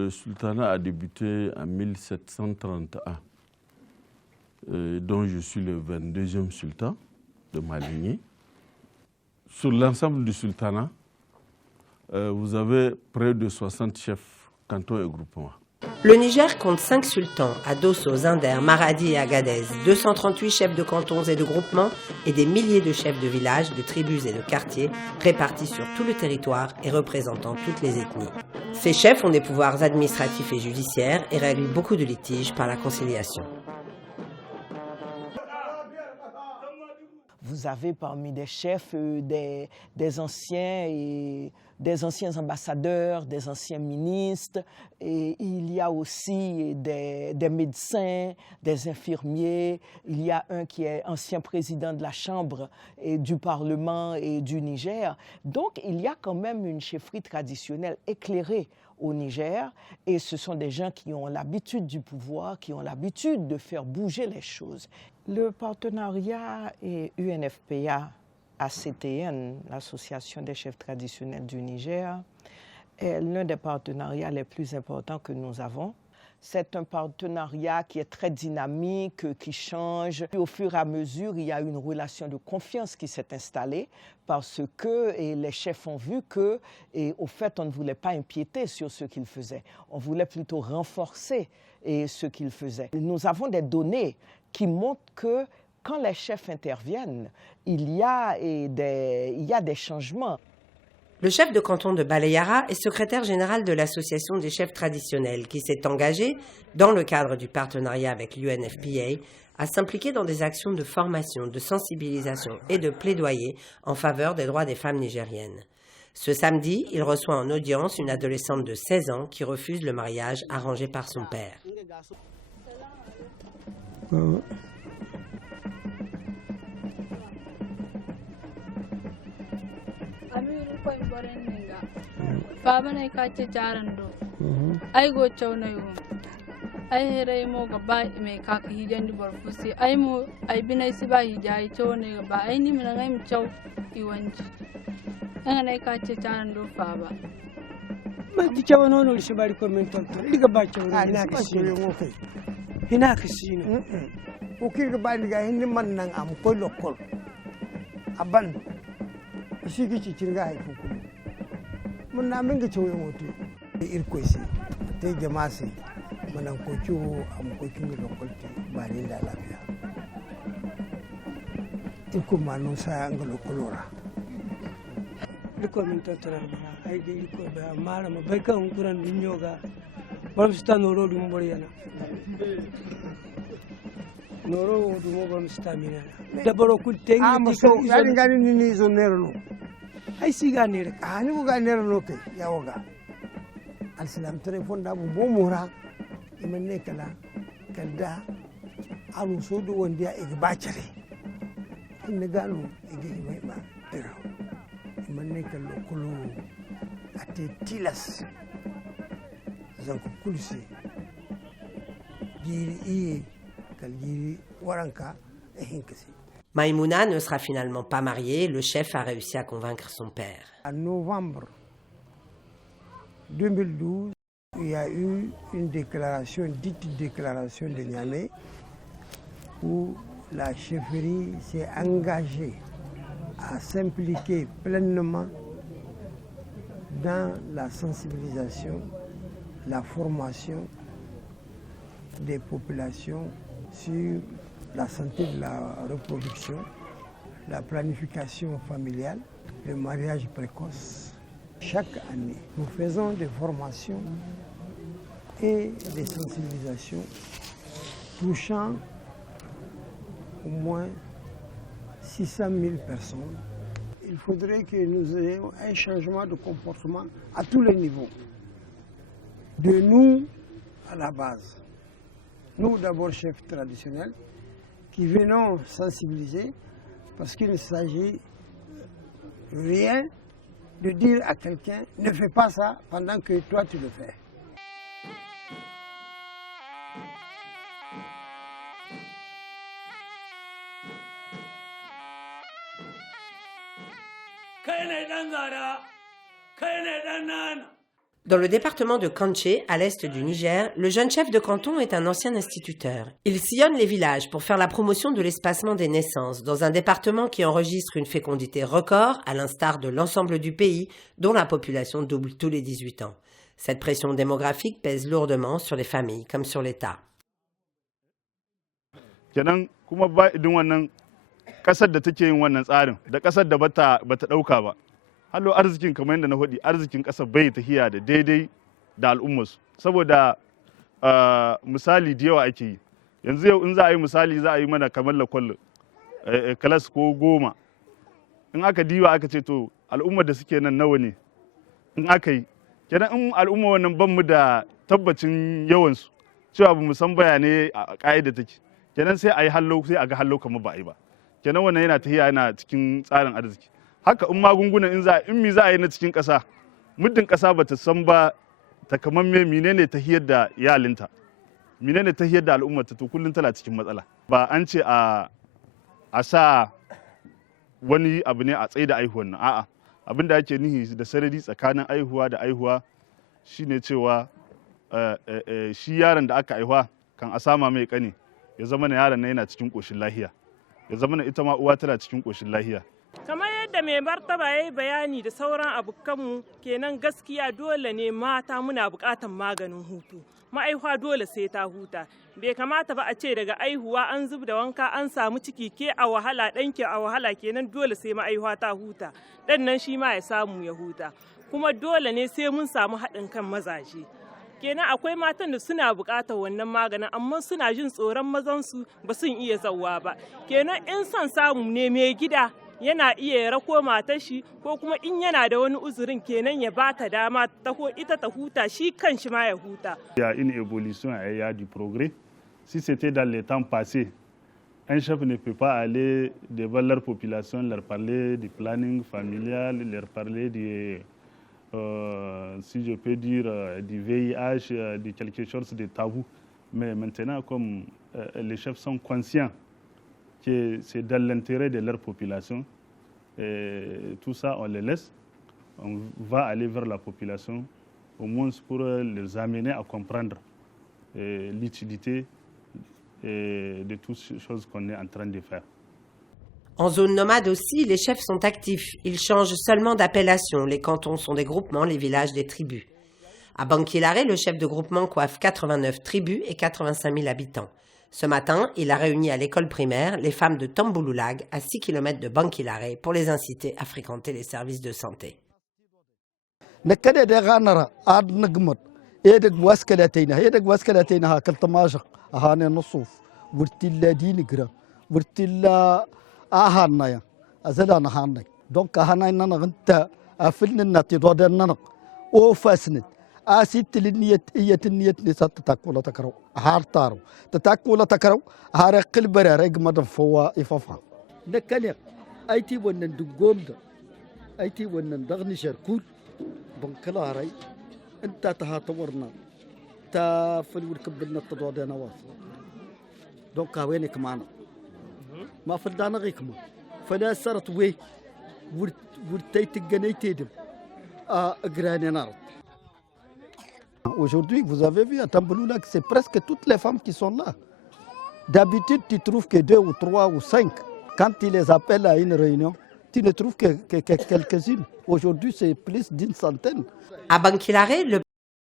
le sultanat a débuté en 1731, dont je suis le 22e sultan de ma lignée. Sur l'ensemble du sultanat, vous avez près de 60 chefs, cantons et groupements. Le Niger compte 5 sultans à Dosso, Zinder, Maradi et Agadez, 238 chefs de cantons et de groupements et des milliers de chefs de villages, de tribus et de quartiers répartis sur tout le territoire et représentant toutes les ethnies. Ces chefs ont des pouvoirs administratifs et judiciaires et règlent beaucoup de litiges par la conciliation. Vous avez parmi des chefs des anciens ambassadeurs, des anciens ministres, et il y a aussi des médecins, des infirmiers, il y a un qui est ancien président de la Chambre et du Parlement et du Niger. Donc il y a quand même une chefferie traditionnelle éclairée au Niger, et ce sont des gens qui ont l'habitude du pouvoir, qui ont l'habitude de faire bouger les choses. Le partenariat et UNFPA, ACTN, l'Association des chefs traditionnels du Niger, est l'un des partenariats les plus importants que nous avons. C'est un partenariat qui est très dynamique, qui change. Au fur et à mesure, il y a une relation de confiance qui s'est installée parce que les chefs ont vu que, au fait, on ne voulait pas empiéter sur ce qu'ils faisaient. On voulait plutôt renforcer ce qu'ils faisaient. Nous avons des données qui montrent que quand les chefs interviennent, il y a des changements. Le chef de canton de Balayara est secrétaire général de l'Association des chefs traditionnels qui s'est engagé, dans le cadre du partenariat avec l'UNFPA, à s'impliquer dans des actions de formation, de sensibilisation et de plaidoyer en faveur des droits des femmes nigériennes. Ce samedi, il reçoit en audience une adolescente de 16 ans qui refuse le mariage arrangé par son père. Baba ka ce jaran do ai go chawna yo ai here mo ga ba me ka ka hijan di bor fusi ai mo ai binai si ba hijai chawna ga ba ai ni mina ngai mi chaw i wanji ai ka ce jaran do baba ma ti chawno no si bari ko men ton diga ba chawna ina ka si yo kai ina ka si no o kirga ba diga hindi man nan am ko lokol aban si ki ci cirga hay fuku mun na min ga cewa moto irko si te jama'si manan ko ciwo am ko kinga lokolti ba ni da lafiya irko ma no sa an ga lokolora irko min to tara ai ga irko ba mara ma bai kan kuran dinyo ga bar sta noro dum bor yana noro dum bor sta mina da baro kul tengi am so gani gani ni zo nerno ai si gane rek ani bu gane no ke ya woga al salam telefon da bu mora iman ne kala kalda alu so do wonde ya e bacere inne ganu e ge mai ma tira iman ne kala kulu ate tilas zan ku kulsi jiri iye kal jiri waranka e hinkasi. Maïmouna ne sera finalement pas mariée, le chef a réussi à convaincre son père. En novembre 2012, il y a eu une déclaration, dite déclaration de Niamey, où la chefferie s'est engagée à s'impliquer pleinement dans la sensibilisation, la formation des populations sur la santé de la reproduction, la planification familiale, le mariage précoce. Chaque année, nous faisons des formations et des sensibilisations touchant au moins 600 000 personnes. Il faudrait que nous ayons un changement de comportement à tous les niveaux. De nous à la base. Nous d'abord chefs traditionnels, qui venons sensibiliser, parce qu'il ne s'agit rien de dire à quelqu'un ne fais pas ça pendant que toi tu le fais. Dans le département de Kanché, à l'est du Niger, le jeune chef de canton est un ancien instituteur. Il sillonne les villages pour faire la promotion de l'espacement des naissances, dans un département qui enregistre une fécondité record, à l'instar de l'ensemble du pays, dont la population double tous les 18 ans. Cette pression démographique pèse lourdement sur les familles comme sur l'État. Kenan kuma ba idin wannan kasar da take yin wannan tsarin da kasar da bata dauka ba hallo arzikin kamar yadda na faɗi arzikin kasar bai tafiya da daidai da al'ummarsu saboda misali da yawa ake yi yanzu yau in za a yi misali za a yi mana kamar lakwal kalas ko 10 in aka diba aka ce to al'ummar da suke nan nawa ne in aka yi kenan in al'umma wannan ban mu da tabbacin yawansu cewa ba mu san bayanai a ƙa'ida take kenan sai a yi hallo sai a ga hallo kamar ba a yi ba kenan wannan yana tafiya yana cikin tsarin arziki haka in magunguna in mi za a yi na cikin ƙasa muddin ƙasa bata san ba takamamme menene tahiyar da iyalinta menene tahiyar da al'ummarta to kullun tana cikin matsala ba an ce a sa wani abu ne a tsaye da aihuwan nan a'a abin da ake nihi da sarari tsakanin aihuwa da aihuwa shine cewa shi yaron da aka aihuwa kan a sama mai kane ya zama na yaron yana cikin koshin lahiya ya zama na ita ma uwa tana cikin koshin lahiya kamar yadda mai martaba ya yi bayani da sauran abokanmu kenan gaskiya dole ne mata muna bukatan maganin hutu ma'aihuwa dole sai ta huta bai kamata ba a ce daga aihuwa an zub da wanka an samu ciki ke a wahala ɗanki a wahala kenan dole sai ma'aihuwa ta huta ɗan nan shi ma ya samu ya huta kuma dole ne sai mun samu haɗin kan mazaje kenan akwai matan da suna buƙatar wannan maganin amma suna jin tsoron mazansu ba sun iya zauwa ba kenan in son samu ne mai gida yana iya rako matar shi ko kuma in yana da wani uzurin kenan ya bata dama ta ko ita ta huta shi kanshi ma ya huta. Il y a une évolution et il y a du progrès. Si c'était dans les temps passés, un chef ne peut pas aller devant leur population, leur parler du planning familial, leur parler du, si je peux dire, du VIH, de quelque chose de tabou. Mais maintenant, comme les chefs sont conscients que c'est dans l'intérêt de leur population. Et tout ça, on les laisse. On va aller vers la population, au moins pour les amener à comprendre l'utilité de toutes ces choses qu'on est en train de faire. En zone nomade aussi, les chefs sont actifs. Ils changent seulement d'appellation. Les cantons sont des groupements, les villages des tribus. À Bankilare, le chef de groupement coiffe 89 tribus et 85 000 habitants. Ce matin, il a réuni à l'école primaire les femmes de Tambouloulag, à 6 km de Bankilare, pour les inciter à fréquenter les services de santé. أسيت للنية النية نسات تتاكل تكرو هارتارو تتاكل تكرو هارق البرا رج مدن فوا إفافا نكلي أيتي ونن دقومد أيتي ونن دغني شركول بنكلا هاي أنت تهاتورنا تافل وركبنا تضاد نواس دونك وينك معنا ما فلدانا غيكما فلا صارت وي ورتيت الجنيتي دم أجراني نار. Aujourd'hui, vous avez vu à Tambouloulag, c'est presque toutes les femmes qui sont là. D'habitude, tu trouves que 2 ou 3 ou 5. Quand tu les appelles à une réunion, tu ne trouves que quelques-unes. Aujourd'hui, c'est plus d'une centaine. À Bankilare, le